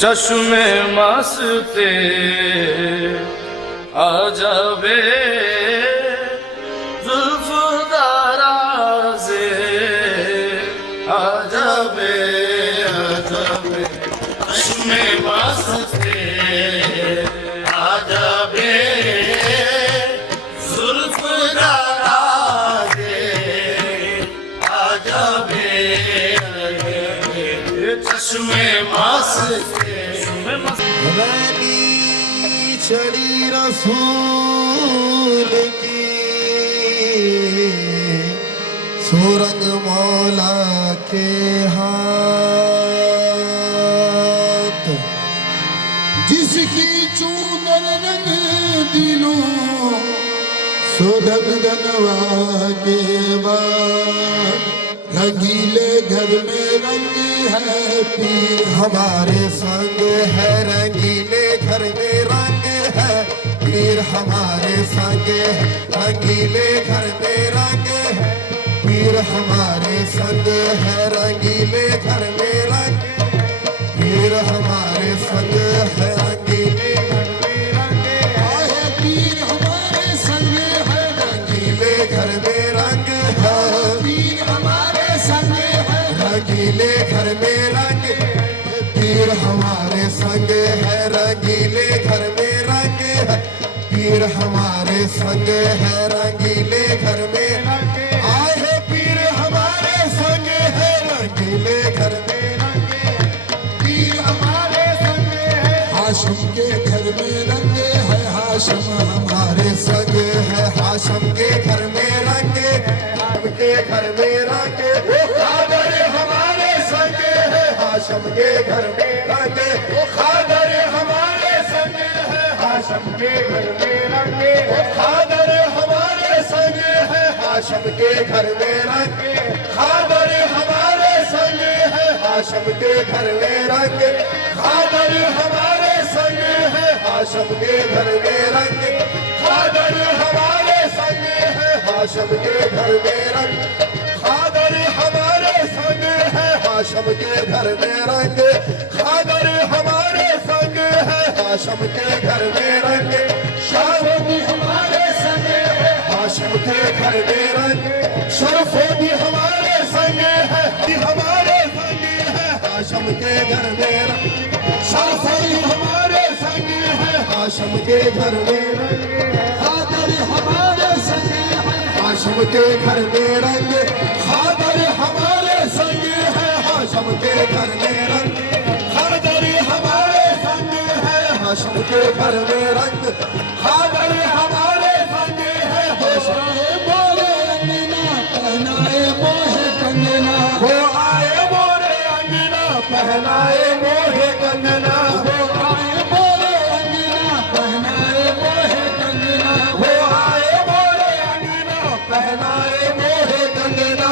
चश्मे मस्ते आ जाबे जुल्फ दराजे आ जाबे चश्मे मस्ते आ जाबे जुल्फ दराजे आ जाबे चश्मे मस्ते रैनी चढ़ी रसूल की सुरंग मौला के हाथ जिसकी चूनर रंग दिलों सुधग दनवा के बाद रंगीले घर में रंग है पीर हमारे संग है रंगीले घर में रंग है पीर हमारे संग है रंगीले घर में रंग है पीर हमारे संग है रंगीले घर में रंग पीर हमारे संग है रंगीले घर में रंग है पीर हमारे संग है रंगीले घर में रंग है पीर हमारे संग है रंगीले घर में रंग पीर हमारे संग है रंगीले घर में रंग है पीर हमारे संग है रंगीले घर में रंग आए है पीर हमारे संग है रंगीले घर में रंग पीर हमारे संग है हाशम के घर में रंग है हाशम हमारे संग है हाशम के घर में रंग के घर में रंग खादर हमारे संग है हाशम के घर में रंग खादर हमारे संग है हाशम के घर में रंग खादर हमारे संग है हाशम के घर में रंग खादर हमारे संग है हाशम के घर में रंग खादर हमारे संग है हाशम के घर में रंग खादर हमारे संग है हाशम के घर में रंग खादर हमारे संग है हाशम के घर में रंग खादर हमारे संग है हाशम के घर में रंग शाह भी हमारे संग है हाशम के घर में रंग शरफ भी हमारे संग है हमारे संग है हाशम के घर में रंग शरफ भी हमारे संग है हाशम के घर में रंग खादर हमारे संग है हाशम के घर में रंग खादर हमारे संग है हाशम के घर में रंग खादर हमारे संग है हाशम के घर में रंग खादर हमारे संग है होशराए बोले अंगना पहनाए मोहे कंगना हो आए मोरे अंगना पहनाए मोहे कंगना हो आए मोरे अंगना पहनाए मोहे कंगना हो आए मोरे अंगना पहनाए मोहे कंगना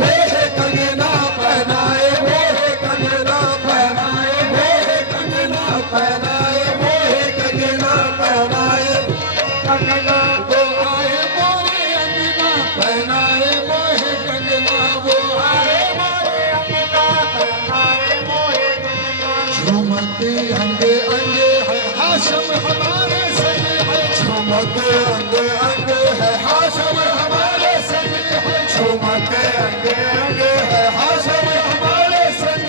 मोहे कंगना पहनाए मोहे कंगना पहनाए मोहे कंगना पहनाए मोहे कंगना पहनाए कंगना वो आए मोरे अंगना पहनाए मोहे कंगना वो आए मोरे अंगना पहनाए मोहे कंगना झूमते अंगे अंगे है हाशम हमारे संग है झूमते अंगे अंगे है हाशम हमारे संग है झूमते अंगे अंगे है हाशम हमारे संग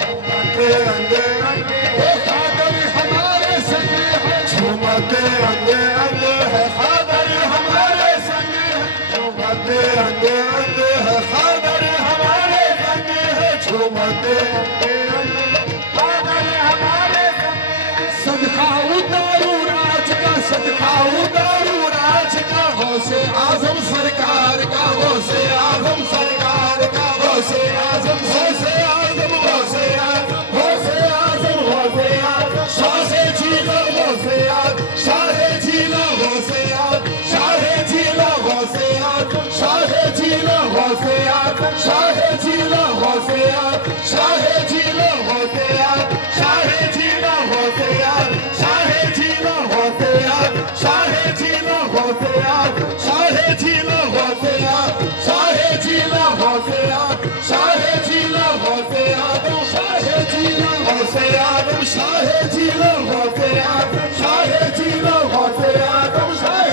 झूमते अंगे अंगे है खादर हमारे संग है झूमते अंगे अंगे है खादर हमारे संग है झूमते अंगे अंगे है खादर हमारे संग है झूमते अंगे अंगे खादर हमारे संग है सदका उतारू राज का सदका उतारू राज आजम शाह जीरो गौसे आजम शाह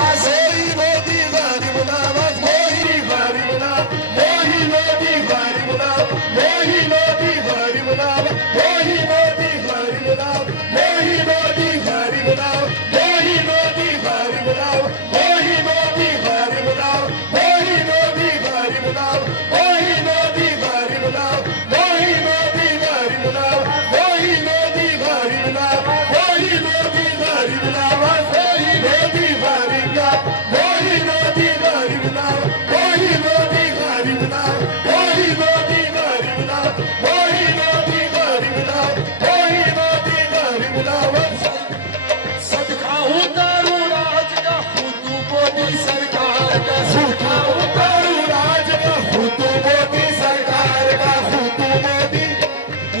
मोही मोदी गरीब नवाज मोही गरीब नवाज मोही मोदी गरीब नवाज मोही मोदी गरीब नवाज मोही मोदी गरीब नवाज मोही मोदी गरीब नवाज मोही मोदी गरीब नवाज मोही मोदी गरीब नवाज मोही मोदी गरीब नवाज मोही मोदी गरीब नवाज मोही मोदी गरीब नवाज मोही मोदी गरीब नवाज मोही मोदी गरीब नवाज मोही मोदी गरीब नवाज मोही मोदी गरीब नवाज मोही मोदी गरीब नवाज मोही मोदी गरीब नवाज मोही मोदी गरीब नवाज मोही मोदी गरीब नवाज सदका उतारू राज का खुद मोदी सरकार का सदका उतारू राज का खुद मोदी सरकार का खुद मोदी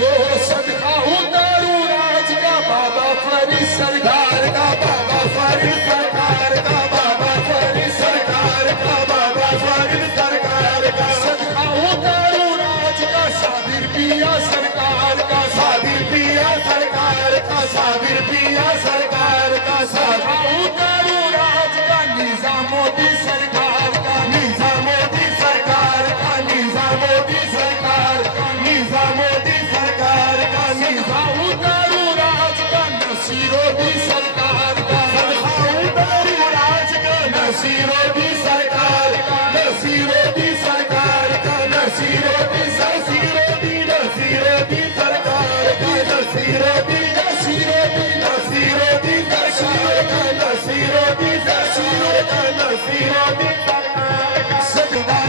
वो सदका उतारू राज का बाबा फरीद सरकार का बाबा फरीद सरकार का बाबा फरीद सरकार का बाबा फरीद सरकार का सदका उतारू राज का साबिर पिया सरकार का साबिर पिया सरकार का साबिर पिया सरकार का सदका उतारू राज का निजामुद्दी सरकार का निजामुद्दी सरकार का निजामुद्दी सरकार का निजामुद्दी सरकार का सदका उतारू राज का नसीरुद्दीन सरकार का सदका उतारू राज का नसीरुद्दीन सरकार का नसीरुद्दीन सरकार का नसीरुद्दीन नसीरुद्दीन नसीरुद्दीन सरकार का नसीरुद्दीन नसीरुद्दीन नसीरुद्दीन सरकार का नसीरुद्दीन नसीरुद्दीन नसीरुद्दीन सरकार का सदका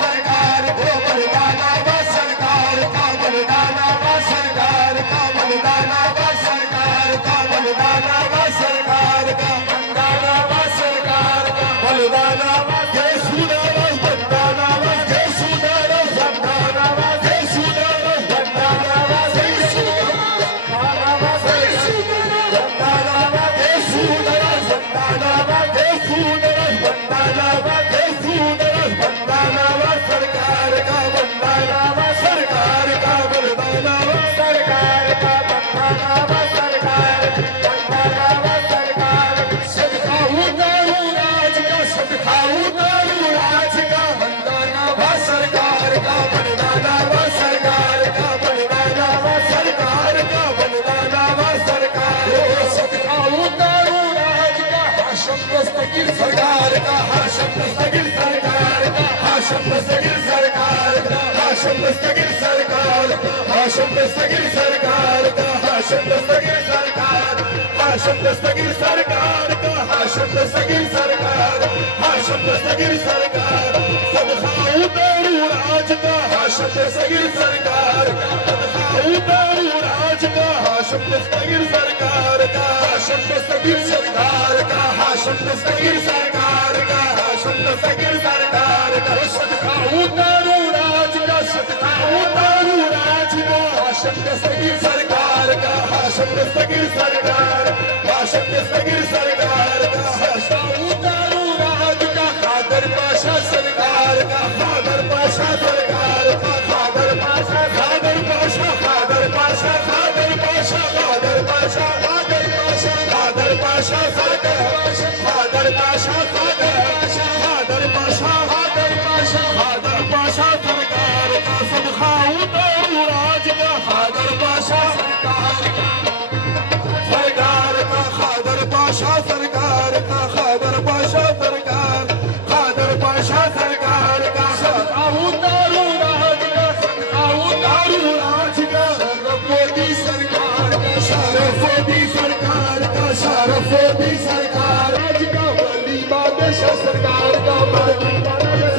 सरकार को बलिदाना व सरकार का बलिदाना व सरकार का बलिदाना व सरकार का बलिदाना व सरकार का बलिदाना व सरकार का बलिदाना व जय सुदारस बलिदाना व जय सुदारस बलिदाना व जय सुदारस बलिदाना व जय सुदारस बलिदाना व जय सुदारस बलिदाना व जय सुदारस बलिदाना व जय सुदारस बलिदाना व सरकार का बलिदाना व सरकार का बलिदाना व सरकार का बलिदाना व सरकार बलिदाना व सरकार सदका उतारू राज का सदका उतारू राज का बलिदाना व सरकार का बलिदाना व सरकार का बलिदाना व सरकार का बलिदाना व सरकार सदका उतारू राज का हाशम दस्तगीर सरकार का हाशम दस्तगीर सरकार का हाशम दस्तगीर सरकार का हाशम दस्तगीर सरकार का हाशम दस्तगीर सरकार का हाशम दस्तगीर सरकार हाशम दस्तगीर सरकार का हाशम दस्तगीर सरकार हाशम दस्तगीर सरकार सदका उतारू राज का हाशम दस्तगीर सरकार सदका उतारू राज का हाशम दस्तगीर सरकार का हाशम दस्तगीर सरकार का हाशम दस्तगीर सरकार का हाशम दस्तगीर सरकार का सदका उतारू राज का सदका उतारू राज का हाशम दस्तगीर सरकार का हाशम दस्तगीर सरकार हाशम दस्तगीर सरकार का सदका उतारू राज का खादर पाशा सरकार का खादर पाशा सरकार का खादर पाशा खादर पाशा खादर पाशा खादर पाशा खादर पाशा खादर पाशा खादर पाशा सरकार खादर पाशा खादर पाशा खादर पाशा खादर पाशा खादर पाशा सरकार का सदका उतारू राज का खादर पाशा सरकार का खादर पाशा सरकार का खादर पाशा सरकार खादर पाशा सरकार का सदका उतारू राज का सदका उतारू राज का मोदी सरकार का शरफोदी सरकार का शरफोदी सरकार राज का वली बादशाह सरकार का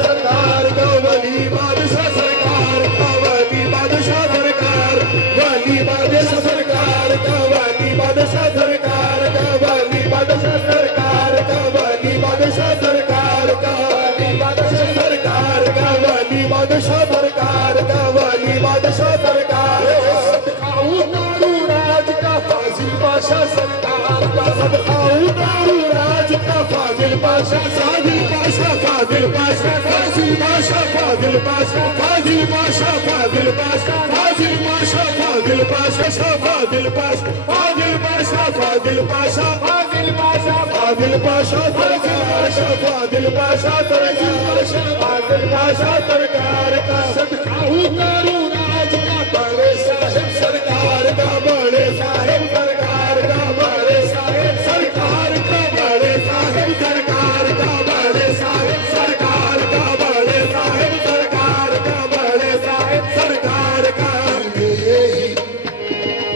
सरकार का वली बादशाह सरकार का वली बादशाह सरकार वली बादशाह सरकार का वली बादशाह सरकार का वली बादशाह सरकार का वली बादशाह सरकार का वली बादशाह सरकार का वली बादशाह सरकार का वली बादशाह सरकार सदका उतारू राज का फाजिल बादशाह सरकार का सदका उतारू राज का फाजिल पाशा फाजिल पाशा फाजिल पाशा फाजिल पाशा फाजिल पाशा फाजिल पाशा फाजिल पाशा फाजिल पाशा फाजिल पाशा फादिल पाशा फादिल पाशा फादिल पाशा फादिल पाशा फादिल पाशा सरकार का फादिल पाशा सरकार फादिल पाशा सरकार का सदका उतारू राज का बड़े साहिब सरकार का बड़े साहिब सरकार का बड़े साहिब सरकार का बड़े साहिब सरकार का बड़े साहिब सरकार का बड़े साहिब सरकार का बड़े साहिब सरकार का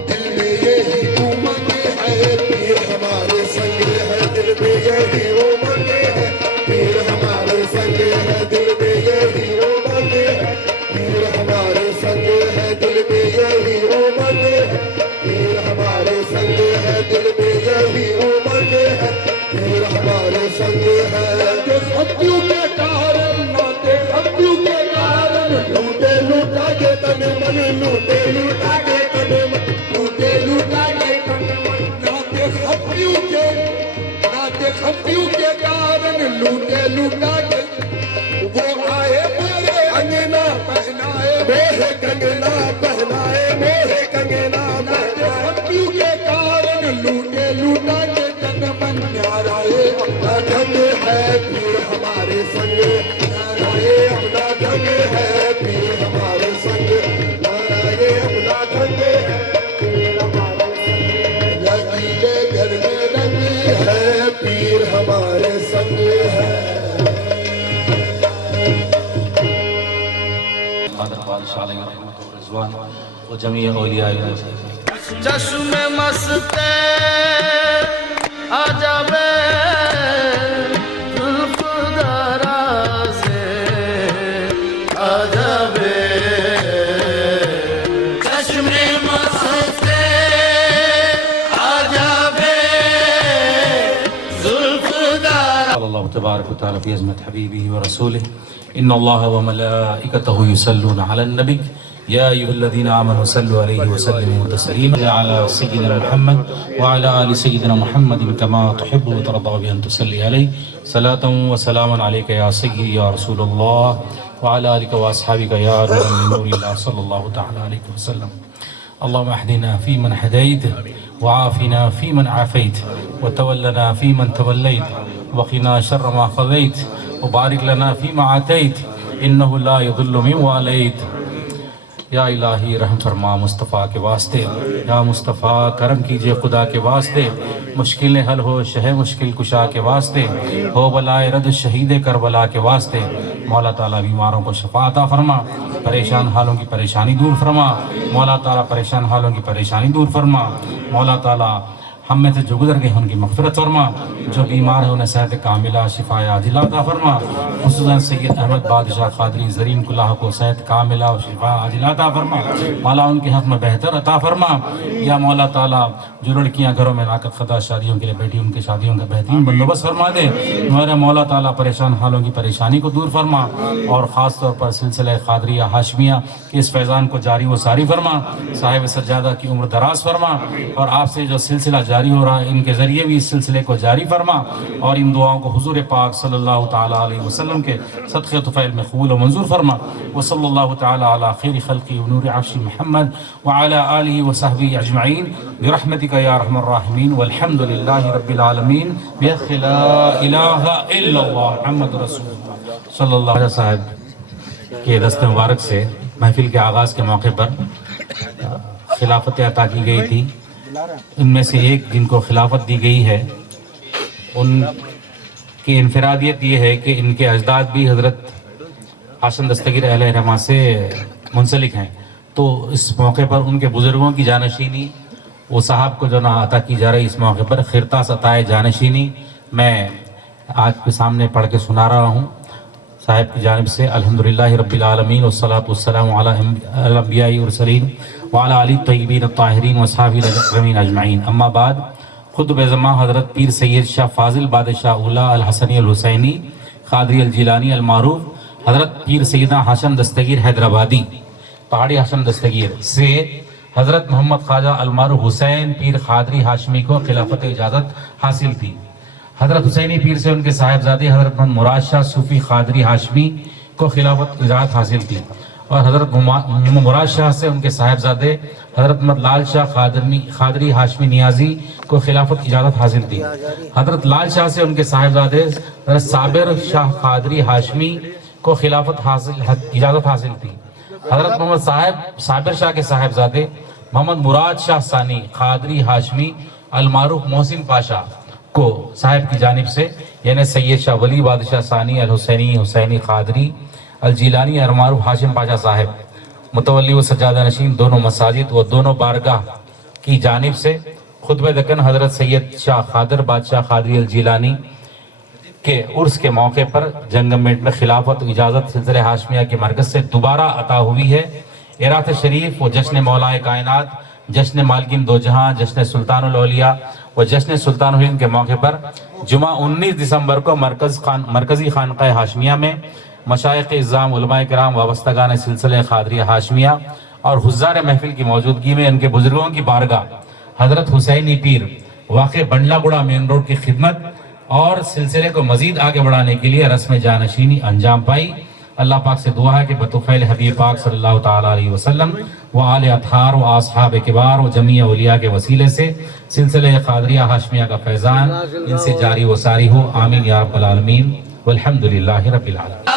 दिल में यही उमंग है पीर हमारे संग है दिल में यही उमंग है पीर हमारे संग है दिल में यही उमंग है पीर हमारे संग है दिल में यही उमंग है पीर हमारे संग है दिल में यही उमंग है पीर हमारे संग है सत्यों के कारण नाते सत्यों के कारण लूटे लूटा के तन मन लूटे लूटा के तन मन लूटे लूटा के तन मन नाते सत्यों के कारण लूटे लूटा के वो आए मेरे अंगना पहनाए मोहे कंगना पहनाए मोहे कंगना नाते सत्यों के कारण लूटे लूटा के तन मन न्याराए अपना ढंग है पीर हमारे संग नाराए अपना ढंग है पीर हमारे संग नाराए अपना ढंग है पीर हमारे संग लकीले घर में रंग है पीर हमारे संग है बादशाह अलैहि रहमत व रिज़वान व जमी औलिया चश्मे मस्ते आ जावे जुल्फ दराज़े आ जावे चश्मे मस्ते आ जावे जुल्फ दराज़े अल्लाह तबारक व तआला फी अज़मत हबीबिही व रसूलिही इन्नल्लाह व मलाइकतहु युसल्लूना अलन नबी या अय्युहल्लज़ीना आमनू सल्लु अलैहि व सल्लिमू तस्लीमा अला सय्यिदिना मुहम्मद व अला आलि सय्यिदिना मुहम्मदिन कमा तुहिब्बु व तर्दा बि अन तुसल्ली अलैहि सलातन व सलामन अलैका या सय्यिदी या रसूलल्लाह व अला आलिका व अस्हाबिका या नूरिल्लाह सल्लल्लाहु तआला अलैहि वसल्लम अल्लाहुम्मा अहदिना फीमन हदैत व आफिना फीमन आफैत व तवल्लना फीमन तवल्लैत व क़िना शर्र मा क़ज़ैत व बारिक लना फीमा आतैत इन्नहु ला यज़िल्लु मन वालैत या इलाही रहम फरमा मुस्तफ़ा के वास्ते या मुस्तफ़ा करम कीजिए खुदा के वास्ते मुश्किलें हल हो शह मुश्किल कुशा के वास्ते हो बलाए रद शहीद करबला के वास्ते मौला ताला बीमारों को शफा अता फरमा परेशान हालों की परेशानी दूर फरमा मौला ताला परेशान हालों की परेशानी दूर फरमा मौला ताला हम में से जो गुजर गए उनकी मग़फ़िरत फरमा जो बीमार है उन्हें सेहत कामिला शिफा आजिला अता फरमा खुसूसन सैयद अहमद बादशाह क़ादरी ज़रीन कुल्लाह को सेहत कामिला और शिफा आजिला अता फरमा मौला उनके हक़ में बेहतर अता फरमा या मौला ताला जो लड़कियां घरों में नाक़द ख़ता शादियों के लिए बैठी उनकी शादियों का बेहतरीन बंदोबस्त फरमा दे मेरे मौला ताला परेशान हालों की परेशानी को दूर फरमा और ख़ास तौर पर सिलसिला क़ादरिया हाशमिया के इस फैज़ान को जारी व सारी फरमा साहिब सज्जादा की उम्र दराज फरमा और आपसे जो सिलसिला जारी हो रहा है इनके ज़रिए भी इस सिलसिले को जारी फरमा और इन दुआओं को हुज़ूर पाक सल्लल्लाहु ताला अलैहि वसल्लम के सदक़े तुफ़ैल में कबूल व मंजूर फरमा व सल्लल्लाहु ताला अला खैरि ख़ल्क़ी व नूरि अर्शी मुहम्मद व अला आलिहि व सहबिही अजमईन बिरहमतिका या अरहमर राहिमीन वल्हम्दुलिल्लाहि रब्बिल आलमीन बिहक़्क़ि ला इलाहा इल्लल्लाह मुहम्मदुर रसूलुल्लाह सल्लल्लाहु अलैहि वसल्लम के दस्त मुबारक से महफिल के आगाज़ के मौके पर खिलाफत अता की गई थी। इनमें से एक जिनको खिलाफत दी गई है उनकी इनफरादियत ये है कि इनके अजदाद भी हज़रत हाशिम दस्तगीर अलैहि रहमा से मुंसलिक हैं। तो इस मौके पर उनके बुज़ुर्गों की जानशीनी वो साहब को जो ना अता की जा रही इस मौके पर खिरतास अताए जानशीनी मैं आज के सामने पढ़ के सुना रहा हूँ साहिब की जानिब से। अल्हम्दुलिल्लाहि रब्बिल आलमीन वस्सलातु वस्सलामु अला अंबियाई व मुरसलीन व अला आलि तय्यबीन अत्ताहिरीन व अस्हाबिल अकरमीन अजमईन। अम्मा बाद खुद बेज़मा हज़रत पीर सैयद शाह फाजिल बादशाह उला अल हसनी अल हुसैनी क़ादरी अल जिलानी अल मारूफ हज़रत पीर सैयदा हाशिम दस्तगीर हैदराबादी पहाड़ी हाशिम दस्तगीर से हज़रत मोहम्मद ख्वाजा अल मारूफ हुसैन पीर क़ादरी हाशमी को खिलाफत इजाज़त हासिल थी। हज़रत हुसैनी पीर से उनके साहिबजादे हज़रत मोहम्मद मुराद शाह सूफ़ी क़ादरी हाशमी को खिलाफत इजाज़त हासिल थी और हज़रत मुराद शाह से उनके साहिबजादे हज़रत अहमद लाल शाह खादरी हाशमी नियाजी को खिलाफत की इजाज़त हासिल थी। हज़रत लाल शाह से उनके साहिबजादे हज़रत साबिर शाह खादरी हाशमी को खिलाफत इजाज़त हासिल थी। हज़रत मोहम्मद साबिर शाह के साहिबजादे मोहम्मद मुराद शाह सानी खादरी हाशमी अलमारूफ मोहसिन पाशा को साहिब की जानिब से यानी सैयद शाह वली बादशाह सानी अल हुसैनी खादरी अल जीलानी अलमारूफ हाशिम पाशा साहिब मुतवल्ली व सज्जादा नशीन दोनों मसाजिद व दोनों बारगाह की जानिब से खुतबे दकन हज़रत सैयद शाह खादर बादशाह खादरी अल जीलानी के उर्स के मौके पर जंगमेंट में खिलाफत इजाज़त सिलसिले हाशमिया के मरकज़ से दोबारा अता हुई है। इराक़ शरीफ व जश्न मौलाए कायनात, जश्न मालकिन दो जहां, जश्न सुल्तानुल औलिया व जश्न सुल्तानुल हिंद के मौके पर जुमा 19 दिसंबर को मरकज़ी खानक़ाह हाशमिया में मशाइख़ इज़्ज़ाम उलमाए किराम वाबस्तगान सिलसिले खादरिया हाशमिया और हुज़्ज़ार महफिल की मौजूदगी में इनके बुजुर्गों की बारगाह हज़रत हुसैनी पीर वाक़े बंडलागुड़ा मेन रोड की खिदमत और सिलसिले को मज़ीद आगे बढ़ाने के लिए रस्म जानशीनी अंजाम पाई। अल्लाह पाक से दुआ है कि बतौफ़ील हबीब पाक सल्लल्लाहु ताला अलैहि वसल्लम व आले अतहार व असहाब किबार व जमीय औलिया के वसीले से सिलसिले खादरिया हाशमिया का फैज़ान इनसे जारी व सारी हो। आमीन या रब्बल आलमीन वल्हम्दुलिल्लाहि रब्बिल आलमीन।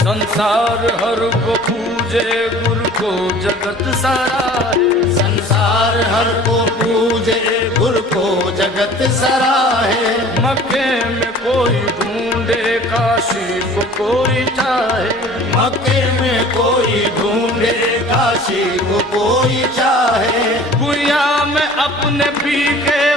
संसार हर को पूजे गुरु को जगत सारा है। संसार हर को पूजे गुरु को जगत सारा है। मक्के में कोई ढूंढे काशी को कोई चाहे। मक्के में कोई ढूंढे काशी को कोई चाहे। गुया में अपने पी के